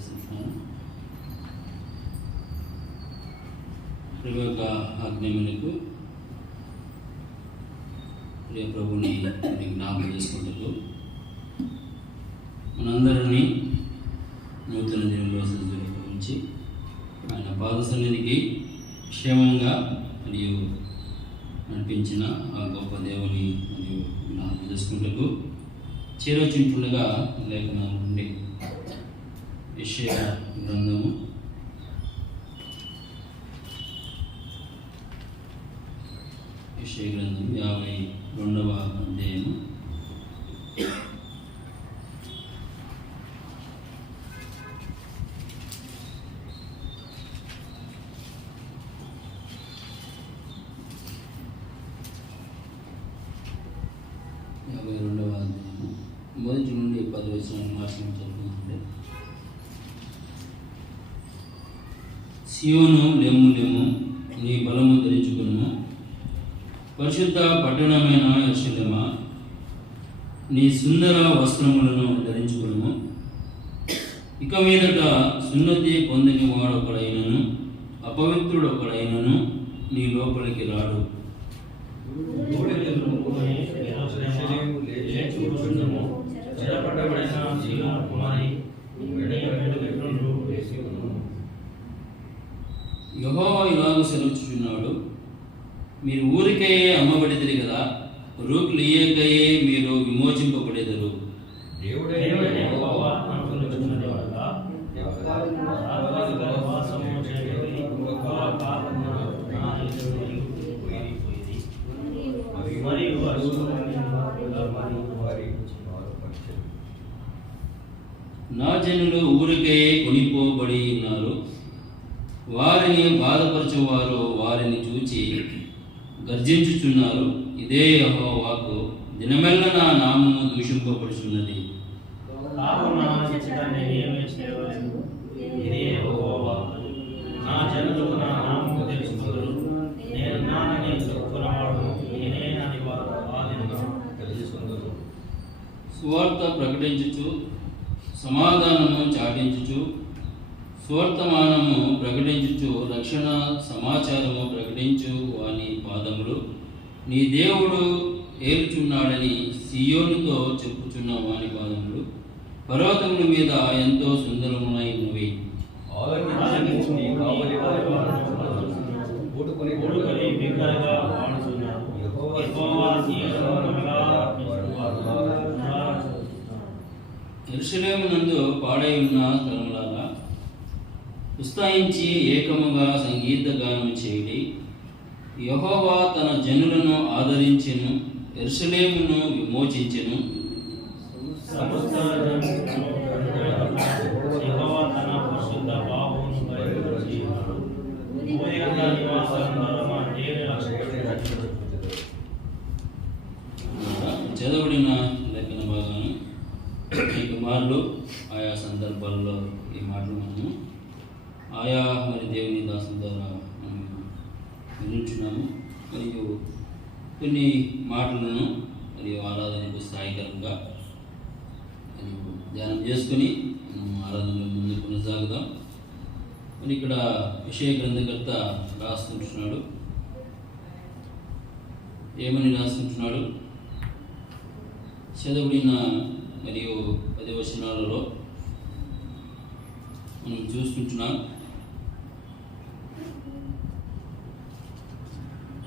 తెలియజేస్తున్నాను. ప్రభు యొక్క ఆజ్ఞ మేరకు ప్రియ ప్రభుని జ్ఞాపకం చేసుకుంటూ మనందరినీ నూతన దినంలో సంతరించి ఆయన పాద సన్నిధికి క్షేమంగా మరియు నడిపించిన ఆ గొప్ప దేవుని మరియు జ్ఞాపకం చేసుకుంటూ చేరొచ్చుంటుండగా లేఖనాల నుండి యెషయా గ్రంథము 52వ అధ్యాయము 52వ అధ్యాయము మొదటి నుండి 10 వచనాలు మాత్రమే చదువుకుంటే, సియోను లెమ్ము లెమ్ము, నీ బలము ధరించుకును, పరిశుద్ధ పట్టణమైన యెరూషలేమా, నీ సుందర వస్త్రములను ధరించుకును. ఇక మీదట సున్నతి పొందని వాడొకడైనను అపవిత్రుడొకడైనను నీ లోపలికి రాడు. యెహోవా ఇలాగ సెలవిచ్చుచున్నాడు, మీరు ఊరికే అమ్మబడిదిరి కదా, రూపులు ఇయ్యకయే మీరు విమోచింపబడెదరు. నా జనులు ఊరికే కొనిపోబడి ఉన్నారు, వారిని బాధపరచువారు వారిని చూచి గర్జించుచున్నారు. ఇదే యెహోవాకు దినమెల్ల నా నామము దూషింపబడుచున్నది. సువార్త ప్రకటించుచు సమాధానము చాటించుచు సువర్తమానము ప్రకటించుచు రక్షణ సమాచారము ప్రకటించు వాని పాదములు నీ దేవుడు ఏలుచున్నాడని సియోనుతో చెప్పుచున్న వాని పాదములు పర్వతముల మీద ఎంతో సుందరములైనవి. యెరూషలేము నందు పాడై ఉన్న స్థలములారా ఉత్సాహించి ఏకముగా సంగీత గానం చేయుడి. యెహోవా తన జనులను ఆదరించెను, యెరూషలేమును విమోచించెను. చదవడిన లేఖన భాగాన్ని అనేక మార్లు ఆయా సందర్భాల్లో ఈ మాటలు మనము ఆయా మరి దేవుని దాసుల ద్వారా మనం వినించున్నాము. మరియు కొన్ని మాటలను మరియు ఆరాధనకు స్థాయికరంగా మరియు ధ్యానం చేసుకుని మనం ఆరాధనలో ముందు కొనసాగుదాం. మరి ఇక్కడ యెషయా గ్రంథకర్త రాసుకుంటున్నాడు. ఏమని రాసుకుంటున్నాడు? చదవడిన మరియు 10 వచనాలలో మనం చూసుకుంటున్నాం.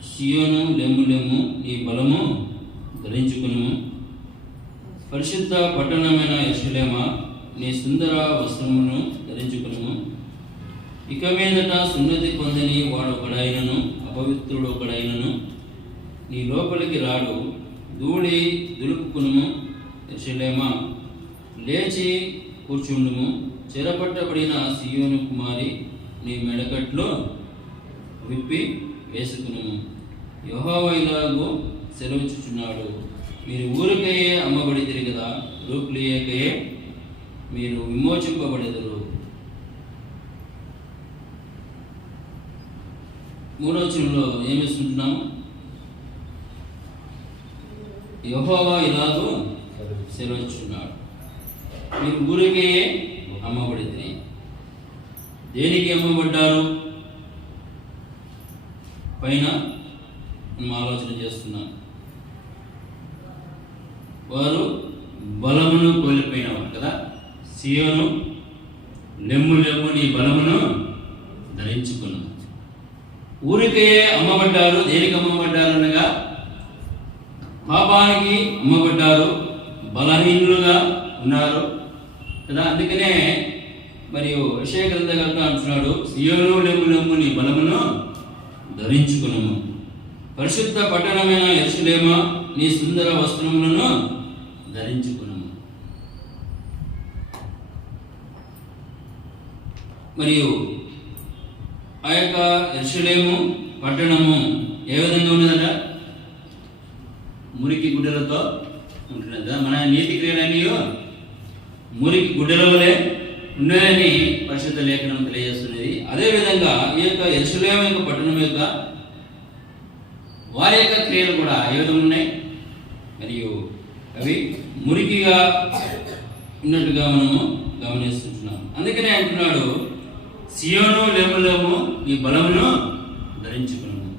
సియోను లెమ్ము లెమ్ము, నీ బలము ధరించుకును, పరిశుద్ధ పట్టణమైన యెరూషలేమా, నీ సుందర వస్త్రమును ధరించుకును. ఇక మీదట సున్నతి పొందని వాడొకడైనను అపవిత్రుడొకడైనను నీ లోపలికి రాడు. ధూళి దులుపుకును, యెరూషలేమా లేచి కూర్చుండుము. చెరపట్టబడిన సియోను కుమారి, నీ మెడకట్లు విప్పి వేసుకును. యెహోవా ఇలాగూ సెలవిచ్చుచున్నాడు, మీరు ఊరికయే అమ్మబడితిరి కదా, రూపులియకయే మీరు విమోచింపబడెదరు. 3వ వచనంలో ఏమిస్తుంటున్నాము? యెహోవా ఇలాగూ సెలవిచ్చుచున్నాడు, మీరు ఊరికయే అమ్మబడితిరి. దేనికి అమ్మబడ్డారు? పైన మనం ఆలోచన చేస్తున్నాం. వారు బలమును కోల్పోయినవారు కదా. సియోను, లెమ్ము లెమ్ము నీ బలమును ధరించుకున్నాను. ఊరికే అమ్మబడ్డారు. దేనికి అమ్మబడ్డారు అనగా పాపానికి అమ్మబడ్డారు, బలహీనులుగా ఉన్నారు కదా. అందుకనే మరియు యెషయా గ్రంథకర్త అంటున్నాడు, సియోను లెమ్ము లెమ్ము నీ బలమును ధరించుకున్నాము. పరిశుద్ధ పట్టణమైన యెరూషలేమా నీ సుందర వస్త్రములను ధరించుకున్నాము. మరియు ఆ యొక్క యెరూషలేము పట్టణము ఏ విధంగా ఉన్నదట? మురికి గుడ్డలతో ఉంటున్నది. మన నీతి క్రియలన్నీ మురికి గుడ్డల వలె ఉన్నాయని పరిశుద్ధ లేఖనం తెలియజేస్తున్నది. అదేవిధంగా ఈ యొక్క యెరూషలేము యొక్క పట్టణం యొక్క వారి యొక్క క్రియలు కూడా ఏ విధంగా ఉన్నాయి? మరియు అవి మురికిగా ఉన్నట్టుగా మనము గమనిస్తుంటున్నాం. అందుకనే అంటున్నాడు, సియోను లెమ్ము లెమ్ము ఈ బలమును ధరించుకున్నాము.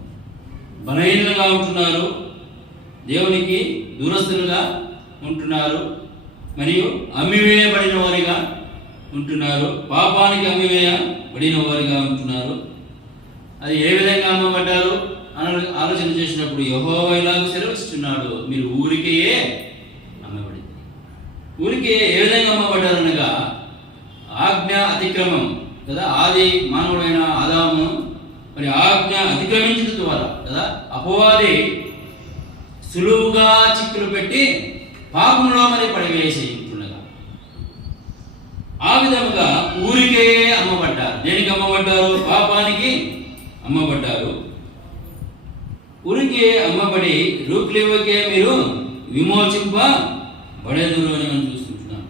బలహీనులుగా ఉంటున్నారు, దేవునికి దూరస్తులుగా ఉంటున్నారు, మరియు అమ్మివేయబడిన వారిగా ఉంటున్నారు, పాపానికి అమ్మివేయబడిన వారిగా ఉంటున్నారు. అది ఏ విధంగా అమ్మబడ్డారు అని ఆలోచన చేసినప్పుడు యెహోవా ఇలాగ సెలవిస్తున్నాడు, మీరు ఊరికే అమ్మబడింది. ఊరికే ఏ విధంగా అమ్మబడ్డారు అనగా ఆజ్ఞ అతిక్రమం కదా. ఆది మానవుడైన ఆదాము మరి ఆజ్ఞ అతిక్రమించిన ద్వారా కదా అపవాది సులువుగా చిక్కులు పెట్టి పాపంలో మరి పడివేసి ఉంటుండగా ఆ విధముగా ఊరికే అమ్మబడ్డారు. దేనికి అమ్మబడ్డారు? పాపానికి అమ్మబడ్డారు. ఊరికే అమ్మబడి రూక్లివ్వకే మీరు విమోచింపబడేదురు అని మనం చూస్తుంటున్నాం.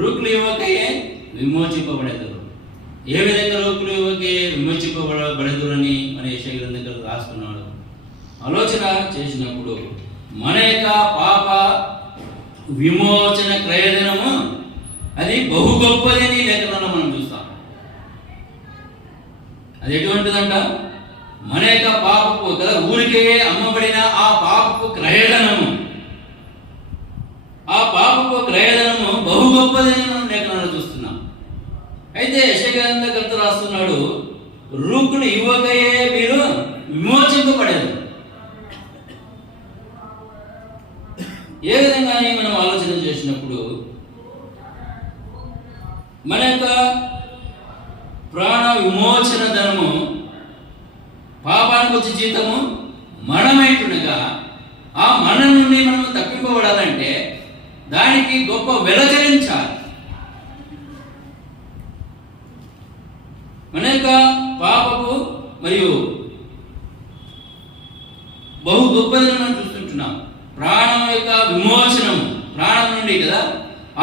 రూక్లివ్వకే విమోచింపబడేదురు. ఏ విధంగా రూక్లివ్వకే విమోచింపబడేదురు అని మన యెషయా గ్రంథకర్త రాస్తున్నాడు. ఆలోచన చేసినప్పుడు మన యొక్క పాప విమోచన క్రయధనము అది బహు గొప్పదని లేఖనంలో మనం చూస్తాం. అది ఎటువంటిదంట? మన యొక్క పాపపు కదా ఊరికే అమ్మబడిన ఆ పాపపు క్రయధనము, ఆ పాపపు క్రయధనము బహు గొప్పదని మనం లేఖనాలు చూస్తున్నాం. అయితే యెషయా గ్రంథకర్త రాస్తున్నాడు, రూకులు ఇవ్వకయే మీరు విమోచింపబడేది. ఏ విధంగా మనం ఆలోచన చేసినప్పుడు మన యొక్క ప్రాణ విమోచన ధనము, పాపానికి వచ్చే జీతము మరణమైతుండగా ఆ మరణం నుండి మనం తప్పింపబడాలంటే దానికి గొప్ప వెల చెల్లించాలి. మన యొక్క పాపపు మరియు బహు గొప్పదని మనం చూస్తుంటున్నాం. ప్రాణం యొక్క విమోచనము, ప్రాణం నుండి కదా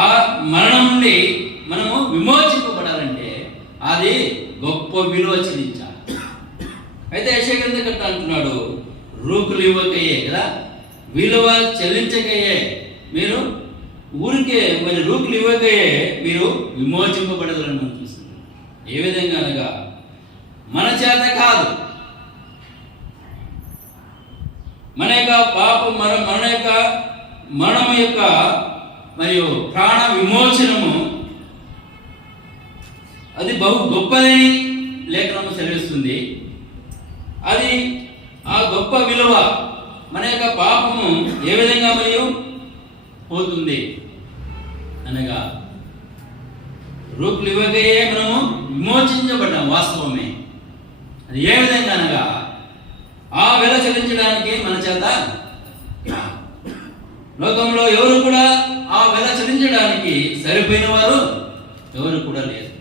ఆ మరణం నుండి మనము విమోచింపబడాలంటే అది గొప్ప విలువ చెల్లించాలి. అయితే యెషయా గ్రంథకర్త అంటున్నాడు, రూకులు ఇవ్వకయే కదా విలువ చెల్లించకయే మీరు ఊరికే మరి రూకులు ఇవ్వకయే మీరు విమోచింపబడదని మనం చూస్తున్నాం. ఏ విధంగా అనగా మన చేత కాదు, మన యొక్క పాపం మన యొక్క మరణం యొక్క మరియు ప్రాణ విమోచనము అది బహు గొప్పదని లేఖనము సెలవిస్తుంది. అది ఆ గొప్ప విలువ మన యొక్క పాపము ఏ విధంగా మరియు పోతుంది అనగా రూపులు ఇవ్వకయే మనము విమోచించబడ్డాం. వాస్తవమే. అది ఏ విధంగా అనగా ఆ వెల చెల్లించడానికి మన చేత లోకంలో ఎవరు కూడా ఆ వెల చెల్లించడానికి సరిపోయిన వారు ఎవరు కూడా లేరు.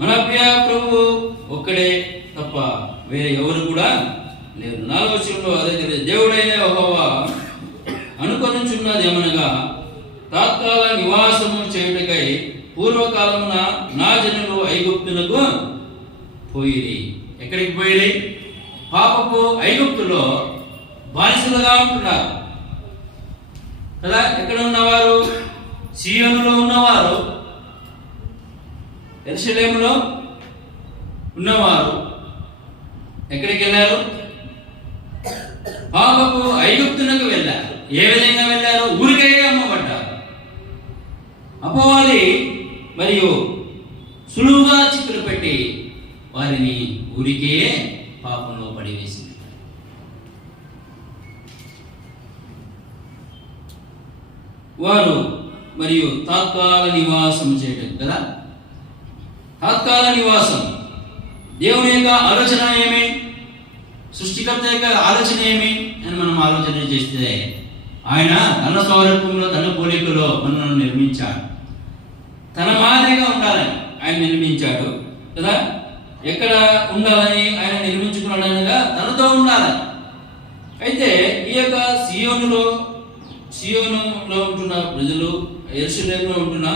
మన ప్రియ ప్రభువు ఒక్కడే తప్ప వేరే ఎవరు కూడా లేరు. 4వ వచనంలో అదే దేవుడైన యెహోవా అనుకొనుచున్నది ఏమనగా తాత్కాల నివాసము చేయుటకై పూర్వకాలమున నా జనులు ఐగుప్తులకు పోయిరి. ఎక్కడికి పోయిరి? పాపపు ఐగుప్తులో బానిసలుగా ఉంటున్నారు కదా. ఎక్కడ ఉన్నవారు? సీయోనులో ఉన్నవారు, యెరూషలేములో ఉన్నవారు ఎక్కడికి వెళ్ళారు? పాపపు ఐగుప్తునకు వెళ్ళారు. ఏ విధంగా వెళ్ళారు? ఊరికే అమ్మబడ్డారు. అపవాది మరియు సులువుగా చిక్కులు పెట్టి వారిని ఊరికే పాపంలో పడివేసింది. వారు మరియు తాత్కాల నివాసం చేయటం కదా. తాత్కాల నివాసం దేవుని యొక్క ఆలోచన ఏమి, సృష్టికర్త యొక్క ఆలోచన ఏమి అని మనం ఆలోచన చేస్తే, ఆయన తన స్వరూపంలో తన పోలికలో మనల్ని నిర్మించాడు. తన మాదిరిగా ఉండాలని ఆయన నిర్మించాడు కదా. ఎక్కడ ఉండాలని ఆయన నిర్మించుకున్నాడనగా తనతో ఉండాలని. అయితే ఈ యొక్క సియోనులో ఉంటున్న ప్రజలు, యెరూషలేములో ఉంటున్న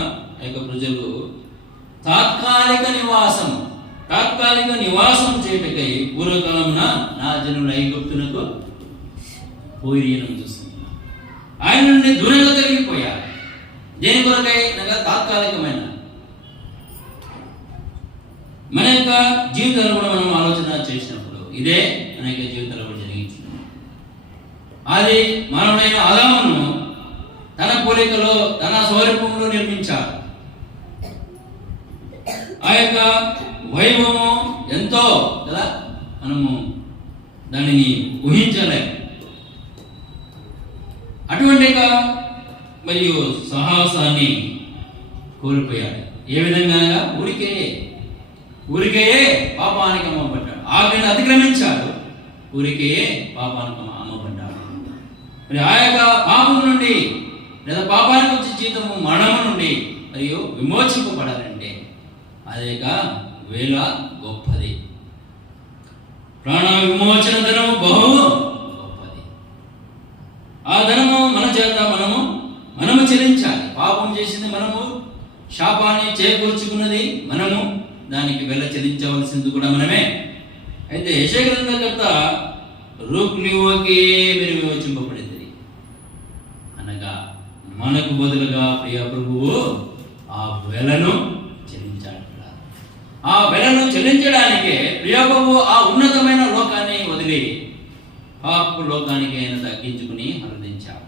యొక్క ప్రజలు తాత్కాలిక నివాసం చేయటకై పూర్వకాలమున నా జనులు ఐగుప్తునకు పోయిరియను చూస్తున్నారు. ఆయన నుండి దూరంగా తొలగిపోయారు. దేని కొరకై అనగా తాత్కాలికమైన. మన యొక్క జీవితాలు కూడా మనం ఆలోచన చేసినప్పుడు ఇదే మన యొక్క జీవితాలు కూడా జరిగించున్నాం. అది మానవుడైన ఆదామును తన పోలికలో తన స్వరూపంలో నిర్మించారు. ఆ యొక్క వైభవము ఎంతో కదా, మనము దానిని ఊహించలేము. అటువంటి మరియు సాహసాన్ని కోల్పోయాడు. ఏ విధంగా? ఊరికే పాపానికి అమ్మబడ్డాడు. ఆజ్ఞను అతిక్రమించాడు, ఊరికే పాపానికి అమ్మబడ్డాడు. మరి ఆ యొక్క పాపం నుండి లేదా పాపానికి వచ్చే జీతము మరణము నుండి మరియు విమోచింపబడాలంటే అదేక వేల గొప్పది. ప్రాణ విమోచన ధనము బహు గొప్పది. ఆ ధనము మన చేత మనము చెల్లించాలి. పాపం చేసింది మనము, శాపాన్ని చేకూర్చుకున్నది మనము, దానికి వెల చెల్లించవలసింది కూడా మనమే. అయితే యెషయా గ్రంథకర్త రూక్లివోకే మీరు విమోచింపబడింది అనగా మనకు బదులుగా ప్రియ ప్రభువు ఆ వెలను చెల్లించాడు. ఆ వెలను చెల్లించడానికే ప్రియ ప్రభువు ఆ ఉన్నతమైన లోకాన్ని వదిలి పాపపు లోకానికి ఆయన తగ్గించుకుని హృదించాడు.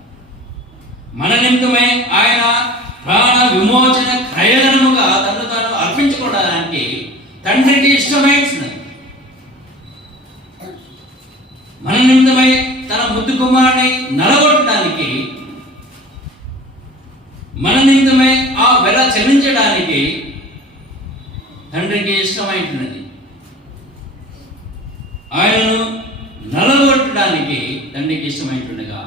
మన నిమిత్తమై ఆయన ప్రాణ విమోచన క్రయధనముగా తను తాను అర్పించుకోవడానికి తండ్రికి ఇష్టమైనది. మన నిమిత్తమై తన ముద్దు కుమారుని నలగొట్టడానికి, మన నిమిత్తమై ఆ వెల చెల్లించడానికి తండ్రికి ఇష్టమైనది. ఆయనను నలగొట్టడానికి తండ్రికి ఇష్టమైనట్టుగా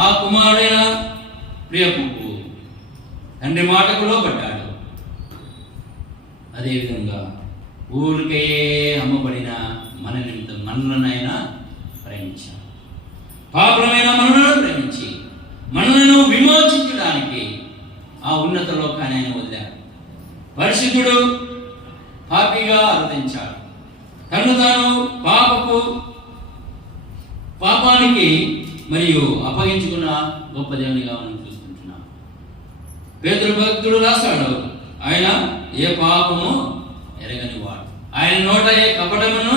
ఆ కుమారుడైన ప్రియ పువ్వు తండ్రి మాటకు లోబడ్డాడు. అదేవిధంగా ఊరికే అమ్మబడిన మన నిమిత్తం మనలనైనా ప్రేమించాడు. పాపులమైన మనలను ప్రేమించి మనలను విమోచించడానికి ఆ ఉన్నత లోకాన్ని ఆయన వదిలాడు. పరిశుద్ధుడు పాపిగా అర్థించాడు. తను తాను పాపానికి మరియు అప్పగించుకున్న గొప్ప దేవునిగా మనం చూస్తుంటున్నాం. పేతురు భక్తుడు రాస్తాడు, ఆయన ఏ పాపము ఎరగని వాడు, ఆయన నోట ఏ కపటమును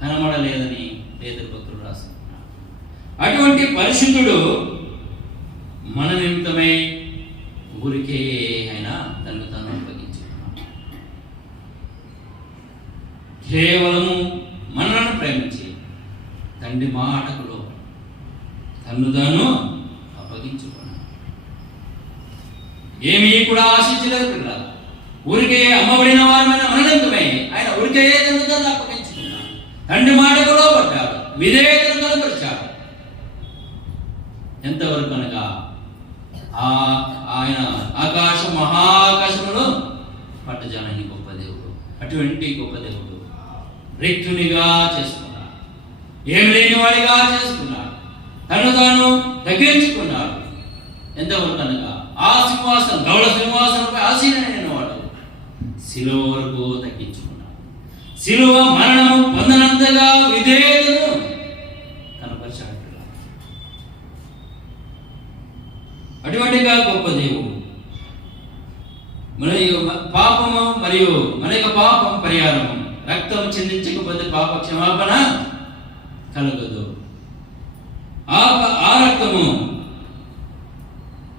కనబడలేదని పేతురు భక్తుడు రాస్తున్నాడు. అటువంటి పరిశుద్ధుడు మన నిమిత్తమై ఊరికే ఆయన తను తాను అప్పగించుకున్నాడు. కేవలము మనలను ప్రేమించి తండ్రి మాటకులో తన్ను తాను అప్పగించుకున్నాడు. ఏమీ కూడా ఆశించలేదు పిల్లలు. ఊరికే అమ్మబడిన వారమైన మననిమిత్తమై ఆయన ఊరికే తన్ను తాను అప్పగించుకున్నాడు. తండ్రి మాటకు లోబడ్డాడు, విధేయతను కనపరిచాడు. ఎంతవరకు అనగా ఆయన మహాకాశములో పట్టజాలని గొప్ప దేవుడు. అటువంటి గొప్ప దేవుడు రిక్తునిగా చేసుకున్నాడు, ఏమి లేని వాడిగా చేసుకున్నాడు, తను తాను తగ్గించుకున్నాడు. ఎంతవరకు అనగా ఆ సింహాసనం, ధవళ సింహాసనంపై ఆసీనుడైన వాడు శిలువ వరకు తగ్గించుకున్నాడు. శిలువ మరణము పొందనంతగా విధేయతను కనపరిచాడు. అటువంటిగా గొప్ప దేవుడు. మరియు పాపము మరియు మన యొక్క పాపం పరిహారము, రక్తం చిందించకపోతే పాప క్షమాపణ కలగదు. ఆ రక్తము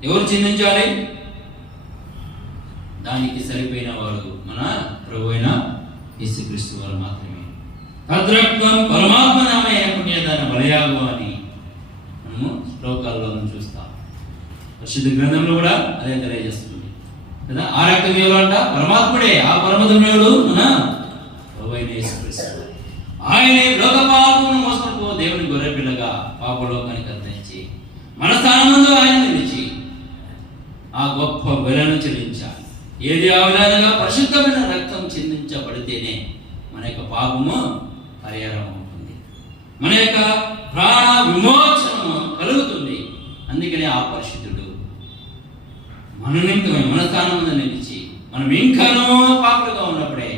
ఎవరు చిందించాలి? దానికి సరిపోయిన వాడు మన ప్రభు అయిన యేసుక్రీస్తు వారు మాత్రమే. తద్రక్తం పరమాత్మ నామైన పుణ్యదాన బలయాగు అని మనము శ్లోకాల్లో చూస్తాం. పరిశుద్ధ గ్రంథంలో కూడా అదే తెలియజేస్తుంది కదా. ఆ రక్తం ఎవరు అంట? పరమాత్ముడే. ఆ పరమధుడు మన ప్రభు అయిన యేసుక్రీస్తు. ఆయనే లోక పాపమును మోసుకొని దేవుని గొర్రె పిల్లగా పాపలోకానికి అర్థించి మన స్థానమందు ఆయన నిలిచి ఆ గొప్ప బలను చెల్లించాలి. ఏది ఆ విధంగా పరిశుద్ధమైన రక్తం చిందించబడితేనే మన యొక్క పాపము పరిహారం అవుతుంది, మన యొక్క ప్రాణ విమోచనము కలుగుతుంది. అందుకనే ఆ పరిశుద్ధుడు మన నిమిత్తమై మన స్థానం మీద నిలిచి మనం ఇంకానూ పాపులుగా ఉన్నప్పుడే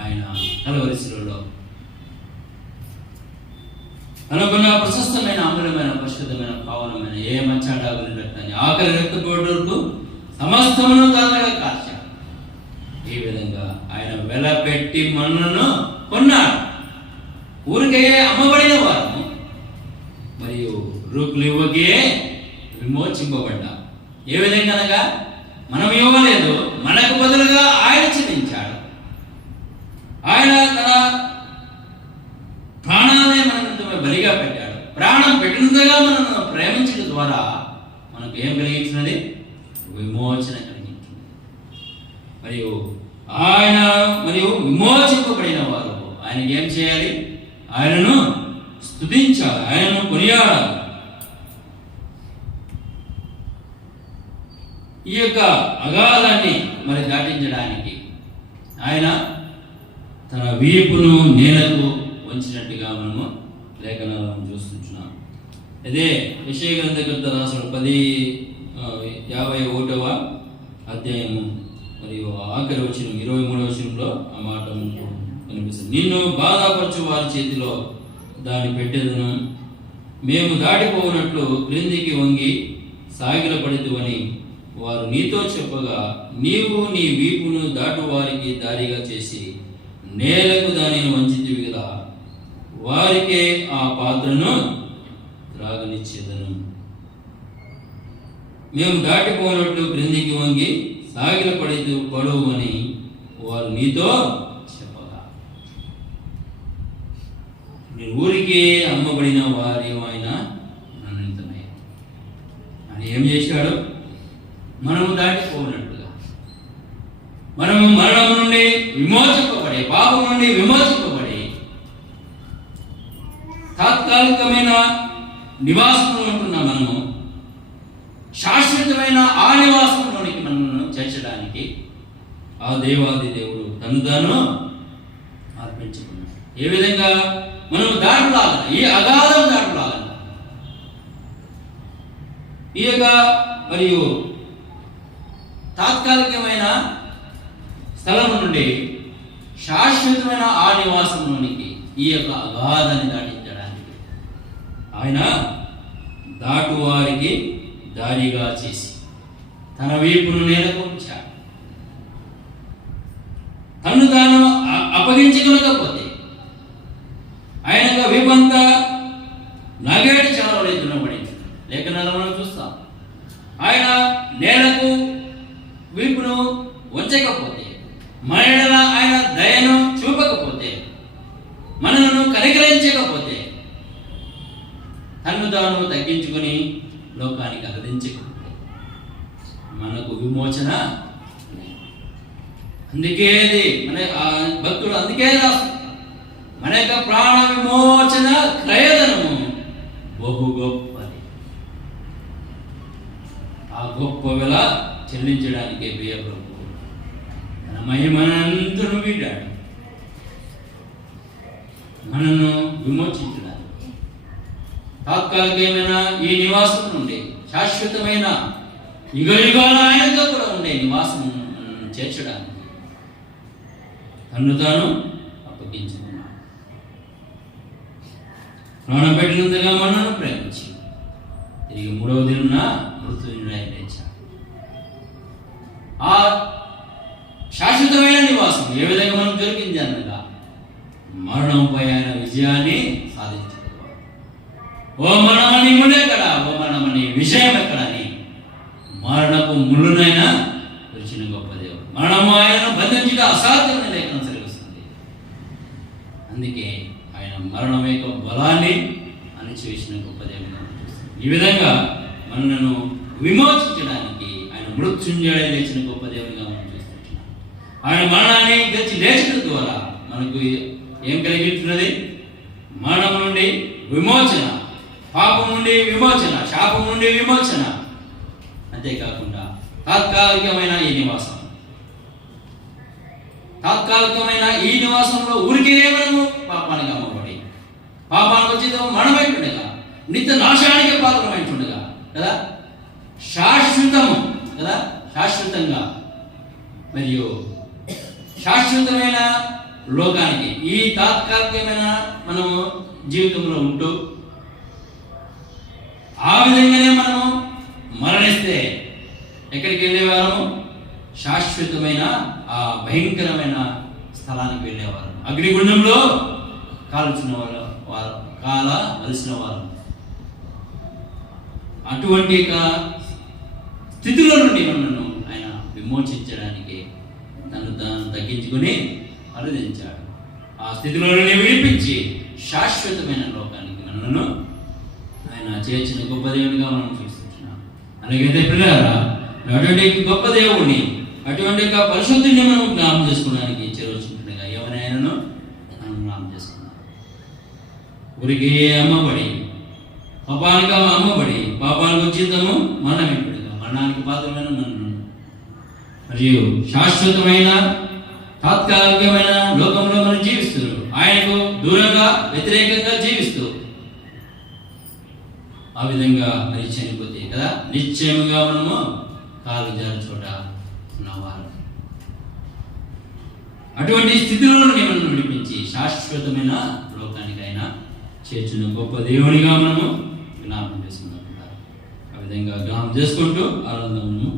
ఆయన కలువరి శిలువలో తనకున్న ప్రశస్తమైన అమూల్యమైన పరిశుద్ధమైన పావనమైన ఏ మచ్చాడాగుని రక్తాన్ని ఆఖరి రక్తపోటుకు సమస్తమును తనగా కార్చాడు. ఈ విధంగా ఆయన వెలపెట్టి మనను కొన్నాడు. ఊరికే అమ్మబడిన వారు మరియు రూపులు ఇవ్వకే విమోచింపబడ్డా. ఏ విధంగా అనగా మనం ఇవ్వలేదు, మనకు బదులుగా ఆయన చెల్లించాడు. ఆయన తన ప్రాణాలనే మన బలిగా పెట్టాడు. ప్రాణం పెట్టినందుగా మనను ప్రేమించడం ద్వారా మనకు ఏం కలిగించినది? విమోచన కలిగించింది. మరియు ఆయన విమోచింపబడిన వారు ఆయనకి ఏం చేయాలి? ఆయనను స్తుతించాలి, ఆయనను కొనియాడాలి. ఈ యొక్క అగాధాన్ని మరి దాటించడానికి ఆయన తన వీపును నేలకు వంచినట్టుగా మనము లేఖనాలను చూస్తున్నాం. అదే యెషయా గ్రంథకర్త రాసిన 51వ అధ్యాయము మరియు ఆఖరి వచనం 23వ వచనంలో ఆ మాట కనిపిస్తుంది. నిన్ను బాధపరచు వారి చేతిలో దాన్ని పెట్టేదను, మేము దాటిపోనట్లు క్రిందికి వంగి సాగిలపడితువని వారు నీతో చెప్పగా నీవు నీ వీపును దాటు వారికి దారిగా చేసి నేలకు దానిని వంచితివి కదా, వారికే ఆ పాత్రను త్రాగనిచ్చేదను. మేము దాటిపోనట్లు క్రిందికి వంగి సాగిల పడువు అని వారు నీతో చెప్పగా, నేను ఊరికే అమ్మబడిన వారి ఆయన అనంతమయ్య అని ఏం చేశాడు? మనము దాటిపోనట్లుగా మనము మరణం నుండి విమోచింపబడి, పాపం నుండి విమోచింపబడి తాత్కాలికమైన నివాసంలో ఉంటున్న మనము శాశ్వతమైన ఆ నివాసంలోనికి మనల్ని చేర్చడానికి ఆ దేవాది దేవుడు తను తాను అర్పించుకున్నాడు. ఏ విధంగా మనం దాటులాగా, ఈ అగాధం దాటులాగా ఈ యొక్క మరియు తాత్కాలికమైన స్థలం నుండి శాశ్వతమైన ఆ నివాసంలోనికి ఈ యొక్క అగాధాన్ని దాటించడానికి ఆయన దాటువారికి దారిగా చేసి తన వీపును నేలకు ఉంచాడు. తను తాను అప్పగించగలకపోతే ఆయన వీపంతా నగేటి చాలవలే దున్నబడింది. లేఖనాలను మనం చూస్తాం. ఆయన నేలకు వీపును వంచకపోతే, మన ఎడల ఆయన దయను చూపకపోతే, మనను కనికరించకపోతే, తను తాను తగ్గించుకొని లోకానికి అందించకపోతే మనకు విమోచన. అందుకే మన భక్తుడు అందుకే రాస్తారు, మన యొక్క ప్రాణ విమోచన క్రయధనము బహు గొప్పది. ఆ గొప్ప వెల చెల్లించడానికి ప్రియ ప్రభు తన మహిమనంతను వీడాడు, మనను విమోచించడానికి. తాత్కాలికమైన ఈ నివాసం నుండి శాశ్వతమైన యుగయుగాల ఆయనతో కూడా ఉండే నివాసం చేర్చడానికి తను తాను అప్పగించుకున్నాడు. ప్రాణం పెట్టినందుగా మనను ప్రేమించి తిరిగి మూడవ దినమున మృత్యుంజయుడై లేచాడు. ఆ శాశ్వతమైన నివాసం ఏ విధంగా మనం దొరికింది అనగా మరణంపై ఆయన విజయాన్ని సాధించాడు. ఓ మరణమని ముళ్ళెక్కడ, ఓ మరణమని విజయం ఎక్కడని మరణపు ముళ్ళునైనా విరిచిన గొప్ప దేవుడు. మరణము ఆయనను బంధించుట అసాధ్యమని లేఖనం సెలవిస్తుంది. అందుకే ఆయన మరణం యొక్క బలాన్ని అణిచివేసిన గొప్ప దేవుడు. ఈ విధంగా మనలను విమోచించడానికి ఆయన మృత్యుంజయుడై లేచిన గొప్ప దేవుడిగా మనం చూస్తున్నాం. ఆయన మరణాన్ని గెలిచి లేచడం ద్వారా మనకు ఏం కలిగిస్తున్నది? మరణం నుండి విమోచన, పాపం నుండి విమోచన, శాపం నుండి విమోచన. అంతేకాకుండా తాత్కాలికమైన ఈ నివాసంలో ఊరికే మనము పాపానికి అమ్మబడి పాపానికి వచ్చి మరణమైంటుండగా నిత్య నాశానికి పాత్రమైంటుండగా కదా, శాశ్వతము కదా, శాశ్వతంగా మరియు శాశ్వతమైన లోకానికి ఈ తాత్కాలికమైన మనము జీవితంలో ఉంటూ ఆ విధంగానే మనము మరణిస్తే ఎక్కడికి వెళ్ళేవారము? శాశ్వతమైన ఆ భయంకరమైన స్థలానికి వెళ్ళేవారు. అగ్నిగుండంలో కాల్చిన వారు కాలవలసిన వారు. అటువంటి స్థితిలో నుండి మనను ఆయన విమోచించడానికి తను తగ్గించుకుని అనుదించాడు. ఆ స్థితిలో నుండి విడిపించి శాశ్వతమైన లోకానికి మనను ఆయన చేర్చిన గొప్ప దేవునిగా మనం చూస్తున్నాం. అలాగైతే పిల్లరా, అటువంటి గొప్ప దేవుని, అటువంటి పరిశుద్ధిని మనం జ్ఞాపం చేసుకోవడానికి చేరవచ్చుంటుండగా ఎవరైనాను మనం జ్ఞాపం చేసుకున్నాం. ఊరికి అమ్మబడి పాపానికి అమ్మబడి పాపానికి వచ్చిందము మరణమింపుడుగా మరణానికి పాత్రమైన మనను మరియు శాశ్వతమైన తాత్కాలికమైన లోకంలో మనం జీవిస్తూ ఆయనకు దూరంగా వ్యతిరేకంగా జీవిస్తూ ఆ విధంగా మరి చనిపోతే కదా నిశ్చయముగా మనము కాలు జారి చోట ఉన్నవారు. అటువంటి స్థితిలో నుండి మనం నడిపించి శాశ్వతమైన లోకానికి ఆయన చేర్చిన గొప్ప దేవునిగా మనము జ్ఞాపకం చేసుకున్నట్టుగా ఆ విధంగా జ్ఞాపకం చేసుకుంటూ ఆనందము